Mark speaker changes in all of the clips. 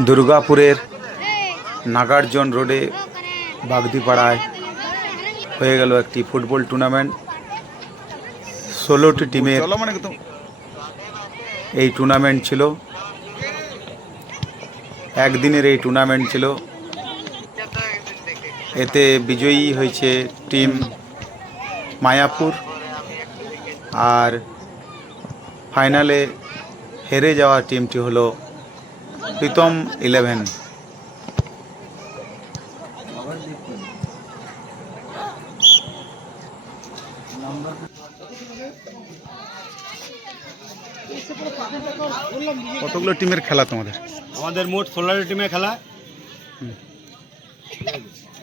Speaker 1: দুর্গাপুরের নাগার্জন রোডে বাগদিপাড়ায় হয়ে গেল একটি ফুটবল টুর্নামেন্ট। ষোলোটি টিমের এই টুর্নামেন্ট ছিল। একদিনের এই টুর্নামেন্ট ছিল। এতে বিজয়ী হয়েছে টিম মায়াপুর আর ফাইনালে হেরে যাওয়া টিমটি হলো প্রীতম ইলেভেন কতগুলো টিমের খেলা তোমাদের?
Speaker 2: আমাদের মোট ষোলোটি টিমে খেলা।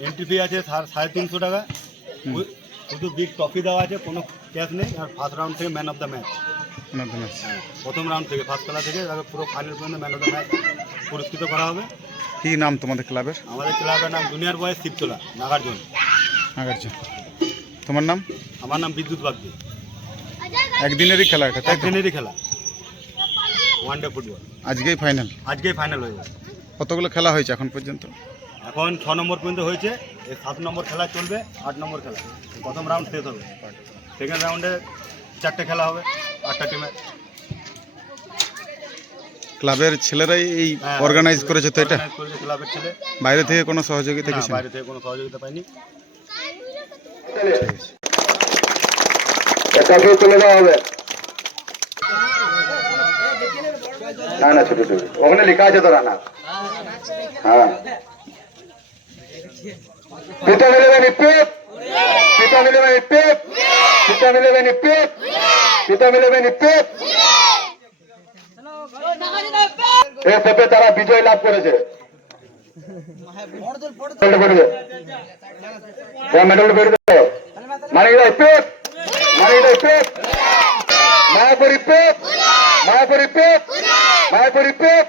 Speaker 2: এন্ট্রি ফি আছে সাড়ে তিনশো টাকা। শুধু বিগ ট্রফি দেওয়া আছে কোনো ক্যাশ নেই আর ফার্স্ট রাউন্ড থেকে ম্যান অফ দ্য ম্যাচ প্রথম রাউন্ড থেকে ফার্স্ট খেলা থেকে পুরো ফাইনাল পর্যন্ত ম্যান অফ দ্য ম্যাচ পুরস্কৃত করা হবে।
Speaker 1: কি নাম তোমাদের ক্লাবের?
Speaker 2: আমাদের ক্লাবের নাম জুনিয়র বয়েস শিবতলা নাগার্জুন।
Speaker 1: আগারজন তোমার নাম?
Speaker 2: আমার নাম বিদ্যুৎ বাগদি।
Speaker 1: একদিনেরই খেলা এটা?
Speaker 2: একদিনেরই খেলা। One day football.
Speaker 1: আজকেই ফাইনাল
Speaker 2: আজকেই ফাইনাল হয়ে যাবে
Speaker 1: কতগুলো খেলা হয়েছে এখন পর্যন্ত?
Speaker 2: এখন ছ নম্বর পর্যন্ত হয়েছে এই সাত নম্বর খেলা চলবে আট নম্বর খেলা। প্রথম রাউন্ড শেষ হবে। সেকেন্ড রাউন্ডে চারটে খেলা হবে আটটা টিমে
Speaker 1: ক্লাবের ছেলেরাই এই অর্গানাইজ করেছে তো এটা?
Speaker 2: ক্লাবের ছেলে।
Speaker 1: বাইরে থেকে কোনো সহযোগিতা কিছু
Speaker 2: বাইরে থেকে কোনো সহযোগিতা পাইনি।
Speaker 3: এটাকে চলে যাওয়া হবে। না না ছোট ছোট। ওখানে লেখা আছে তো রানা। হ্যাঁ। পিতা মিলেবেন ইপিপ পিতা। মিলেবেন ইপিপ পিতা। মিলেবেন ইপিপ পেপে তারা বিজয় লাভ করেছে। মেডেল ইপিপ মায়াপুর ইপিপ মায়াপুর ইপিপ মায়াপুর ইপিপ